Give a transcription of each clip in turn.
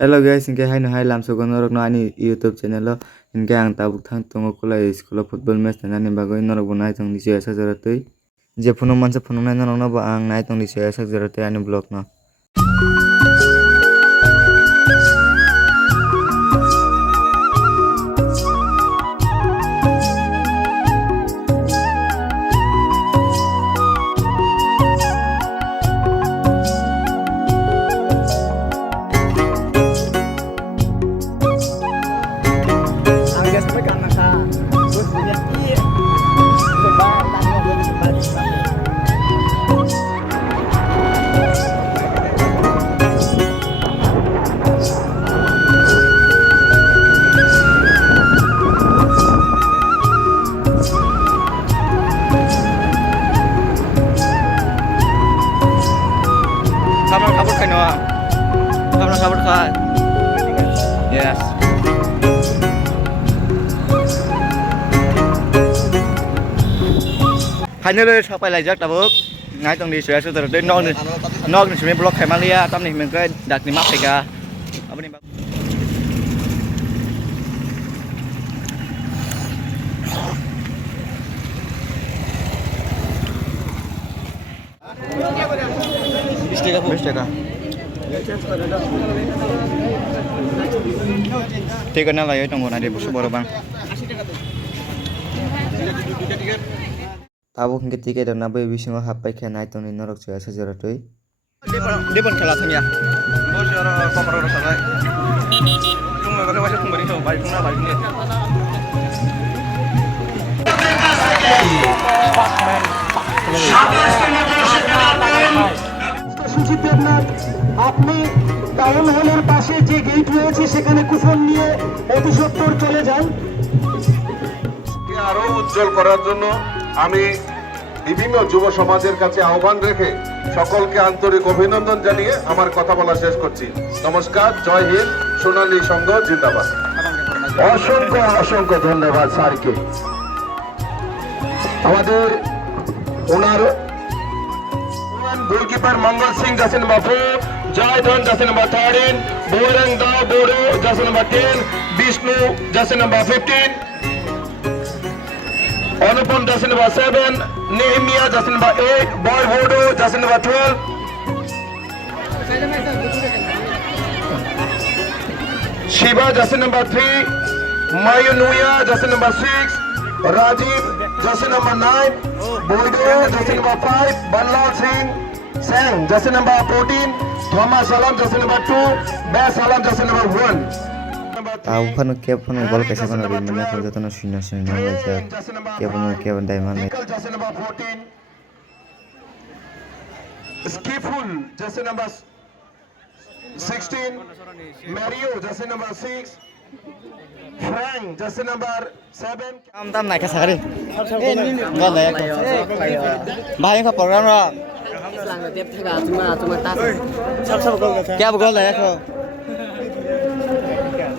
Hello guys, inke hai no hai lam so gono rok no ani YouTube channel lo inke ang tabuk thang tongo kulai school football match nani bagoi norok bo nai tong dise asa jaratui je phuno mansa phuno nai norok no bo ang nai tong dise asa jaratui ani blog no. Kamu kabur kan Noah? Kamu kabur kan? Yes. Hai nơi đây sao phải lại rất là bước ngay trong đi sửa từ đến non thì sẽ block khai Malia tâm này mình cái đặt đi map này cả. Mistake. Tiga nala ya tunggu nanti busuk baru bang. Tabuk hingga tiga dan nabai bisingo hapai kaya naik tong ni norok cuy asa jaratui. Dia pun kalah tuh ya. Bos orang kopar orang salah. Cuma kalau masih kembali tuh balik mana balik ni. আপনি town হলের পাশে যে gate রয়েছে সেখানে coupon নিয়ে অতি সত্বর চলে যান। আরো উজ্জ্বল করার জন্য আমি বিভিন্ন যুব সমাজের কাছে আহ্বান রেখে সকলকে আন্তরিক অভিনন্দন জানিয়ে আমার কথা বলা শেষ করছি। নমস্কার, জয় হিন্দ, সোনালী সংঘ জিন্দাবাদ। অসংখ্য অসংখ্য ধন্যবাদ স্যারকে। আমাদের ওনার goalkeeper Mangal Singh jersey number 4, Joy Dhan jersey number 13, বোরং দাও বোরো jersey number 10, Bishnu jersey number 15, Anupam jersey number 7, Nehemiah jersey number 8, বয় ভোডো jersey number 12, Shiba jersey number 3, মায়ুনুয়া jersey number 6, Rajib jersey number 9, বৈদো জার্সি নাম্বার 5, বনলাল সিং স্যাং jersey number 14, Thomas Alam jersey number 2, ব্যাস Alam jersey number 1। Tahu kan kaya puno bol kasi kono rin mana kalau jatuh no sina sina aja kaya puno dai mana. Jersey number 14, স্কিফুল jersey number 16, Mario jersey number 6, Frank jersey number 7। Tam naik kasari. Gol lah ya. Bahaya ke program lo. Kaya gol lah ya ko.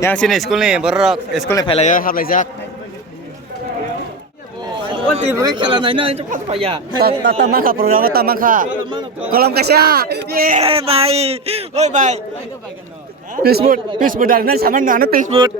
Yang sini school nih, borok school nih file ya, hap lezat. Oh, tiba kalau nanya itu pas payah. Tamang ka program tamang ka. Kolam kasya. Ye, baik. Oh, baik. Facebook dari mana sama nana Facebook.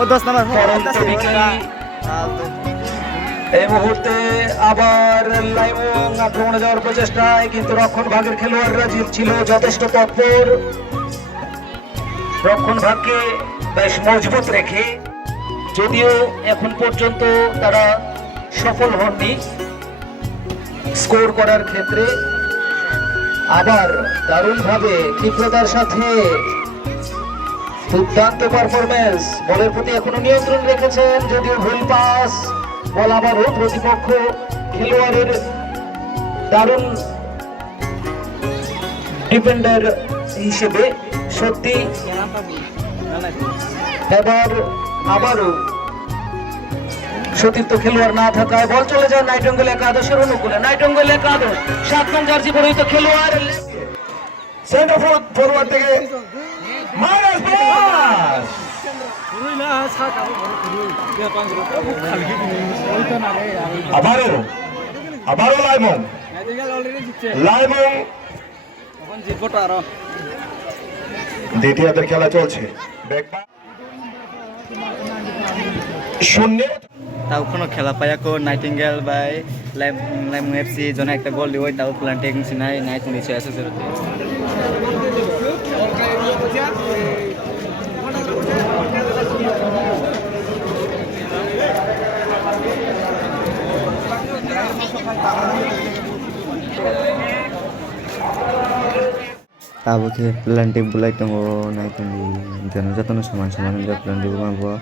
Oh, 10 nomor. এই মুহূর্তে আবার লাইমং আক্রমণে যাওয়ার প্রচেষ্টায়, কিন্তু রক্ষণ ভাগের খেলোয়াড়রা ছিল যথেষ্ট তৎপর। রক্ষণ ভাগকে বেশ মজবুত রেখে, যদিও এখন পর্যন্ত তারা সফল হননি স্কোর করার ক্ষেত্রে, আবার দারুণভাবে ক্ষিপ্রতার সাথে দুর্দান্ত পারফরমেন্স, বলের প্রতি এখনো নিয়ন্ত্রণ রেখেছেন, যদিও ভুল পাস, বল আবারও প্রতিপক্ষ খেলোয়াড়ের দারুণ ডিফেন্ডার হিসেবে সত্যি। এবার আবারও সতীর্থ খেলোয়াড় না থাকায় বল চলে যায় নাইটেঙ্গেল একাদশের অনুকূলে। নাইটেঙ্গেল একাদশ 7 নং জার্সি পরিহিত খেলোয়াড় সেন্টার ফরওয়ার্ড থেকে মাইনাস পাস। আবারও লাইমং দ্বিতীয়ার্ধের খেলা চলছে। শূন্য তাও কোনো খেলা পাই আকৌ নাইটিঙ্গেল বাই লাইমং এফসি জনে একটা গোল দিবই তাও প্লান্টিং সিনাই নাইটিং দিছে আছে জরতে তাবকে প্লান্টিং বুলাই দङ নাইটিং জনে যতন সমান সমান planting মাবো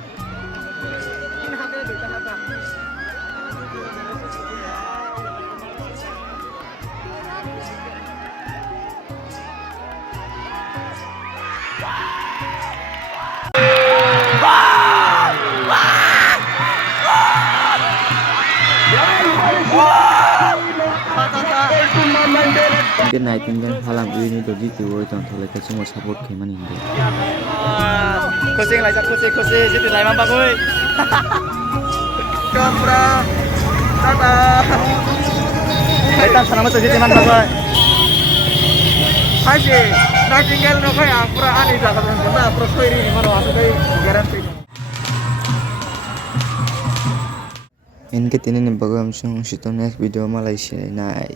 Cái này tin rằng halang uy ni doji tu oi tong thole ka chimo support ke mani inde coaching lai ja coaching situ lai mamba koi kamra tata eta sana ma situ man ba hai je nightingale no khai pura ani ja ka na pura soiri ni maro asu kai guarantee इनके तीन ने Burgman संग सितो next video में लाइसे नाइ